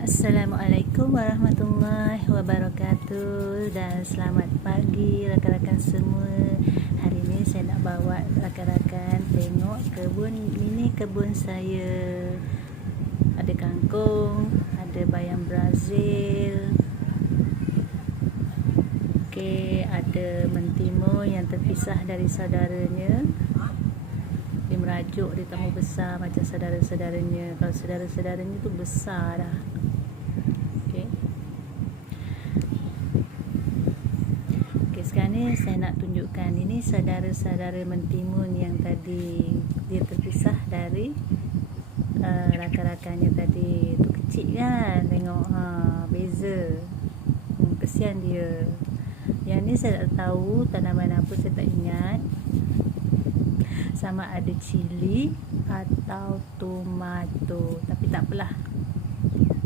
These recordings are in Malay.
Assalamualaikum warahmatullahi wabarakatuh dan selamat pagi rakan-rakan semua. Hari ini saya nak bawa rakan-rakan tengok kebun saya. Ada kangkung, ada bayam Brazil. Okey, ada mentimun yang terpisah dari saudaranya. Dia merajuk, dia tak mau besar macam saudara-saudaranya. Kalau saudara-saudaranya tu besar dah. Okey, sekarang ni saya nak tunjukkan ini saudara-saudara mentimun yang tadi dia terpisah dari rakan-rakannya tadi. Tu kecil kan, tengok beza. Kesian dia. Yang ni saya tak tahu tanaman apa, saya tak ingat. Sama ada cili atau tomato, tapi tak apalah.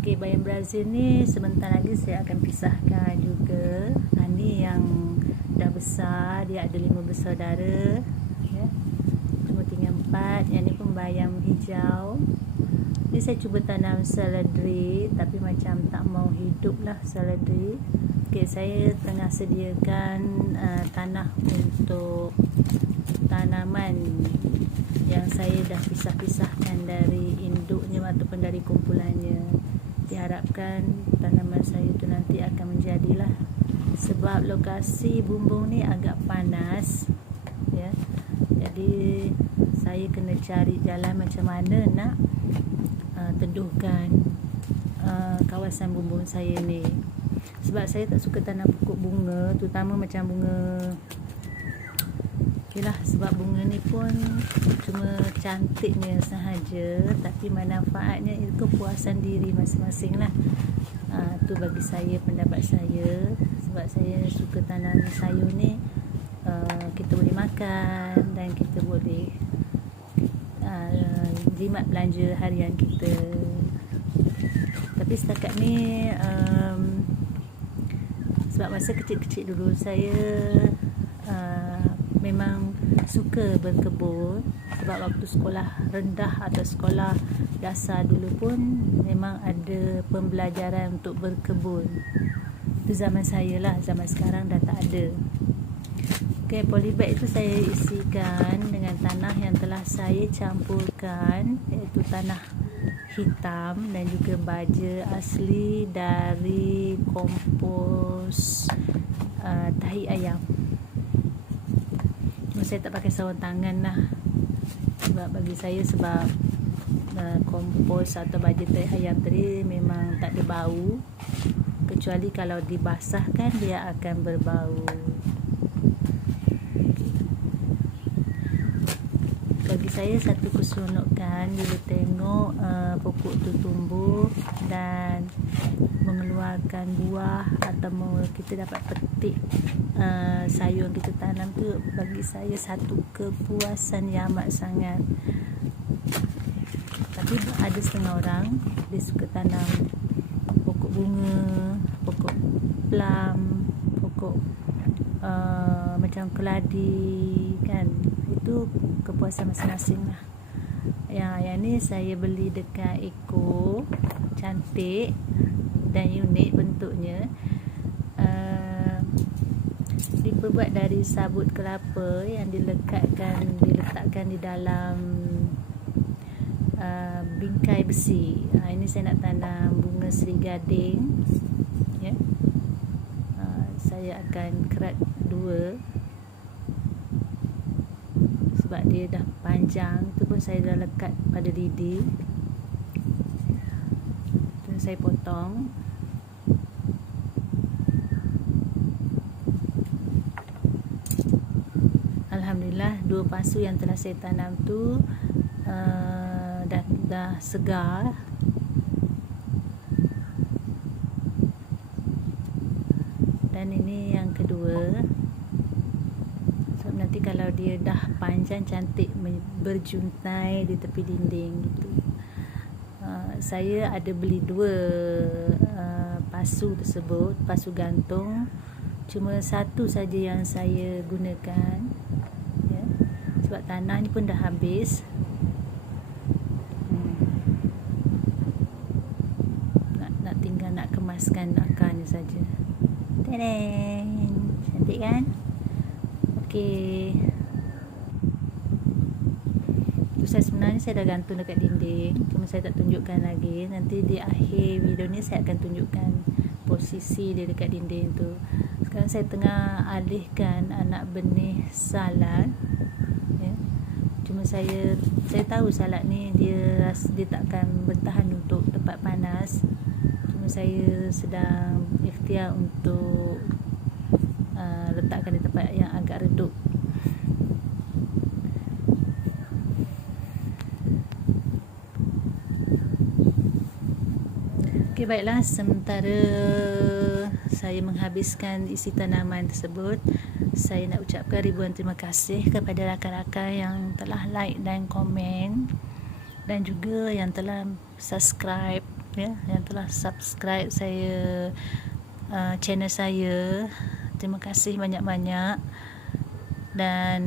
Okey, bayam Brazil ni sebentar lagi saya akan pisahkan juga. Ni yang dah besar, dia ada 5 bersaudara ya. Cuma tinggal 4. Yang ni pun bayam hijau. Ni saya cuba tanam seledri, tapi macam tak mau hidup lah seledri. Okey, saya tengah sediakan tanah untuk tanaman yang saya dah pisah-pisahkan dari induknya ataupun dari kumpulannya. Diharapkan tanaman saya tu nanti akan menjadilah, sebab lokasi bumbung ni agak panas ya. Jadi saya kena cari jalan macam mana nak teduhkan kawasan bumbung saya ni. Sebab saya tak suka tanam pokok bunga, terutama macam bunga. Okeylah, sebab bunga ni pun cuma cantiknya sahaja, tapi manfaatnya itu kepuasan diri masing-masing lah. Tu bagi saya, pendapat saya. Sebab saya suka tanam sayur ni, kita boleh makan dan kita boleh jimat belanja harian kita. Tapi setakat ni sebab masa kecil-kecil dulu saya memang suka berkebun. Sebab waktu sekolah rendah atau sekolah dasar dulu pun memang ada pembelajaran untuk berkebun. Itu zaman saya lah, zaman sekarang dah tak ada. Okey, polybag itu saya isikan dengan tanah yang telah saya campurkan, iaitu tanah hitam dan juga baja asli dari kompos tahi ayam. Saya tak pakai sarung tangan lah, sebab bagi saya, sebab kompos atau baja tahi ayam tadi memang tak ada bau, kecuali kalau dibasahkan dia akan berbau. Bagi saya satu keseronokan bila tengok pokok tu tumbuh dan mengeluarkan buah, atau kita dapat petik sayur yang kita tanam tu, bagi saya satu kepuasan yang amat sangat. Tapi ada setengah orang dia suka tanam pokok bunga, pokok plum, pokok macam keladi kan. Itu kepuasan masing-masing lah. Yang ni saya beli dekat Eco, cantik dan unik bentuknya. Diperbuat dari sabut kelapa yang diletakkan di dalam bingkai besi. Ini saya nak tanam bunga seri gading ya. Saya akan kerat 2 sebab dia dah panjang. Itu pun saya dah lekat pada lidi. Dan saya potong. Alhamdulillah, 2 pasu yang telah saya tanam tu dah segar. Dan ini yang kedua. Sebab nanti kalau dia dah panjang cantik berjuntai di tepi dinding gitu. Saya ada beli 2 pasu tersebut, pasu gantung. Cuma satu saja yang saya gunakan ya. Sebab tanah ni pun dah habis. emaskan akarnya saja. Tadang, cantik kan? Okey. Tu saya sebenarnya saya dah gantung dekat dinding, cuma saya tak tunjukkan lagi. Nanti di akhir video ni saya akan tunjukkan posisi dia dekat dinding tu. Sekarang saya tengah alihkan anak benih salad, ya. Cuma saya tahu salad ni dia takkan bertahan untuk tempat panas. Cuma saya sedang ikhtiar untuk letakkan di tempat yang agak redup. Okey, baiklah, sementara saya menghabiskan isi tanaman tersebut, saya nak ucapkan ribuan terima kasih kepada rakan-rakan yang telah like dan komen, dan juga yang telah subscribe, ya, yang telah subscribe saya, channel saya. Terima kasih banyak-banyak. Dan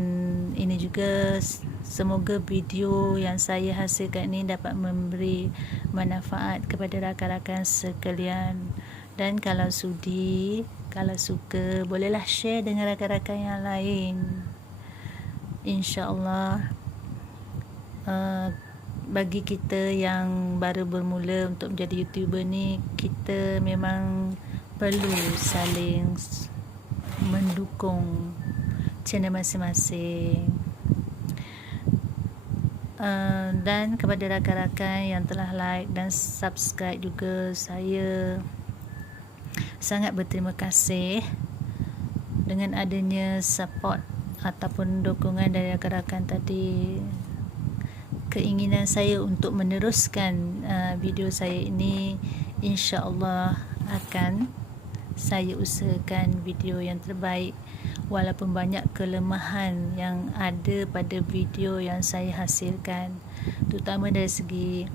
ini juga semoga video yang saya hasilkan ini dapat memberi manfaat kepada rakan-rakan sekalian. Dan kalau sudi, kalau suka, bolehlah share dengan rakan-rakan yang lain. InsyaAllah, bagi kita yang baru bermula untuk menjadi YouTuber ni, kita memang perlu saling mendukung channel masing-masing. Dan kepada rakan-rakan yang telah like dan subscribe juga, saya sangat berterima kasih dengan adanya support ataupun dukungan dari rakan-rakan tadi. Keinginan saya untuk meneruskan video saya ini, insya-Allah akan saya usahakan video yang terbaik, walaupun banyak kelemahan yang ada pada video yang saya hasilkan, terutama dari segi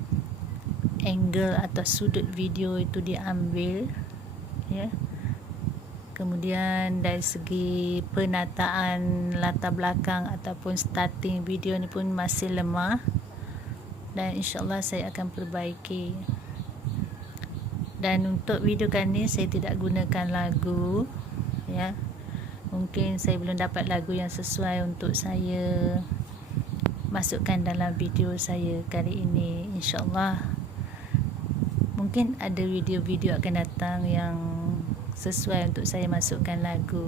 angle atau sudut video itu diambil, ya. Kemudian dari segi penataan latar belakang ataupun starting video ni pun masih lemah, dan insya-Allah saya akan perbaiki. Dan untuk video kali ni saya tidak gunakan lagu, ya. Mungkin saya belum dapat lagu yang sesuai untuk saya masukkan dalam video saya kali ini. InsyaAllah mungkin ada video-video akan datang yang sesuai untuk saya masukkan lagu.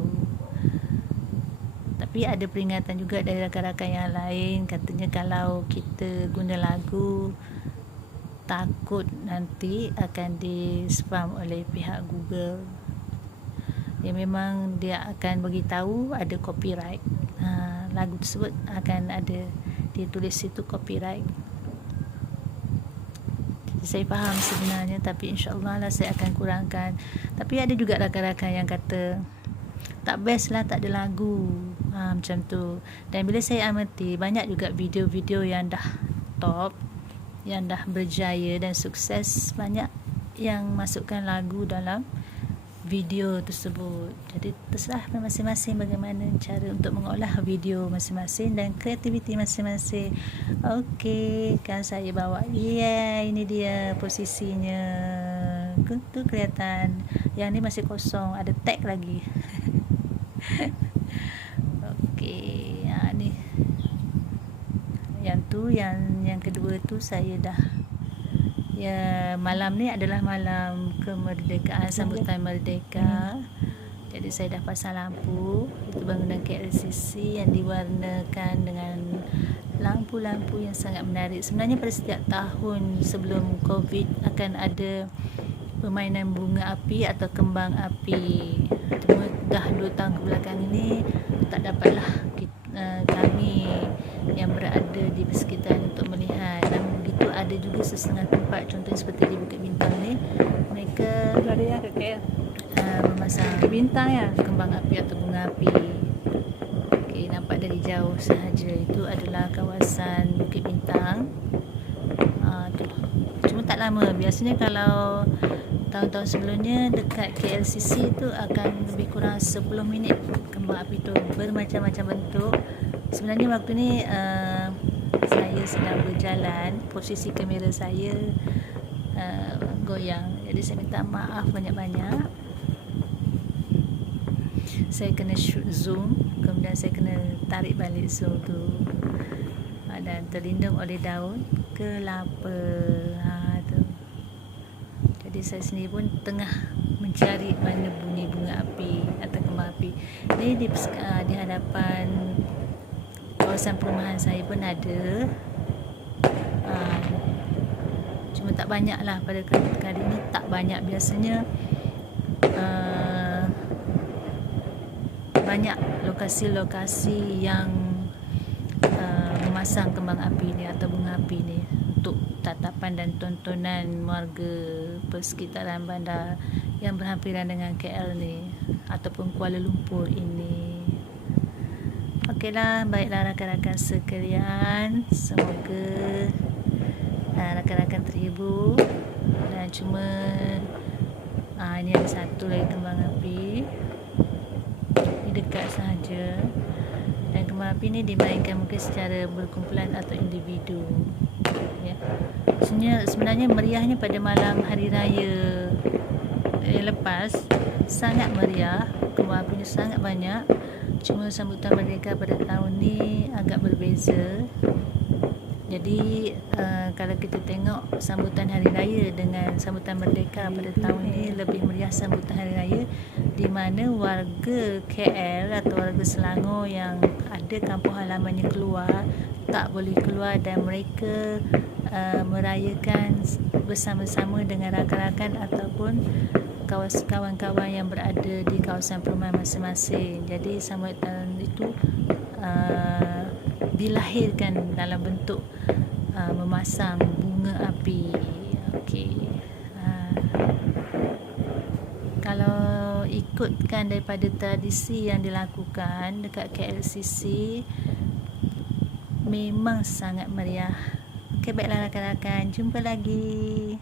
Tapi ada peringatan juga dari rakan-rakan yang lain, katanya kalau kita guna lagu, takut nanti akan di spam oleh pihak Google. Ya, memang dia akan beritahu ada copyright. Lagu tersebut akan ada dia tulis situ copyright. Jadi saya faham sebenarnya, tapi insya-Allah lah saya akan kurangkan. Tapi ada juga rakan-rakan yang kata tak best lah tak ada lagu, macam tu. Dan bila saya amati, banyak juga video-video yang dah top, yang dah berjaya dan sukses, banyak yang masukkan lagu dalam video tersebut. Jadi terserah masing-masing bagaimana cara untuk mengolah video masing-masing dan kreativiti masing-masing. Okey, kan saya bawa. Ini dia posisinya. Tu kelihatan. Yang ni masih kosong, ada tag lagi. Okey, ni. Yang tu, yang kedua tu saya dah, ya, malam ni adalah malam kemerdekaan, sambutan merdeka. Jadi saya dah pasang lampu. Itu bangunan KLCC yang diwarnakan dengan lampu-lampu yang sangat menarik. Sebenarnya pada setiap tahun sebelum COVID akan ada permainan bunga api atau kembang api. Cuma dah 2 tahun kebelakang ini tak dapatlah kami yang berada di persekitaran untuk melihat. Dan begitu ada juga sesetengah tempat, contohnya seperti di Bukit Bintang ni, mereka ada ya kakek memasang bintang ya, kembang api atau bunga api. Okey, nampak dari jauh sahaja. Itu adalah kawasan Bukit Bintang. Cuma tak lama. Biasanya kalau tahun-tahun sebelumnya dekat KLCC tu akan lebih kurang 10 minit kembang api tu bermacam-macam bentuk. Sebenarnya waktu ni saya sedang berjalan, posisi kamera saya goyang. Jadi saya minta maaf banyak-banyak. Saya kena shoot zoom, kemudian saya kena tarik balik zoom tu, dan terlindung oleh daun kelapa. Tu. Jadi saya sendiri pun tengah mencari mana bunyi bunga api atau kembang api. Ini di hadapan kawasan perumahan saya pun ada. Cuma tak banyak lah pada kali ini, tak banyak. Biasanya banyak lokasi-lokasi yang memasang kembang api ni atau bunga api ni untuk tatapan dan tontonan warga persekitaran bandar yang berhampiran dengan KL ni ataupun Kuala Lumpur ini. Okeylah, baiklah rakan-rakan sekalian, semoga rakan-rakan terhibur. Dan cuma ini ada satu lagi kembang api di dekat sahaja, dan kembang api ni dimainkan mungkin secara berkumpulan atau individu, ya. Sebenarnya meriahnya pada malam hari raya yang lepas sangat meriah, kembang apinya sangat banyak. Cuma sambutan merdeka pada tahun ni agak berbeza. Jadi kalau kita tengok sambutan hari raya dengan sambutan merdeka pada tahun ni, lebih meriah sambutan hari raya, di mana warga KL atau warga Selangor yang ada kampung halamannya keluar tak boleh keluar, dan mereka merayakan bersama-sama dengan rakan-rakan ataupun kawan-kawan yang berada di kawasan perumahan masing-masing. Jadi sambutan itu dilahirkan dalam bentuk memasang bunga api. Okey. Kalau ikutkan daripada tradisi yang dilakukan dekat KLCC, memang sangat meriah. Okey, baiklah rakan-rakan, jumpa lagi.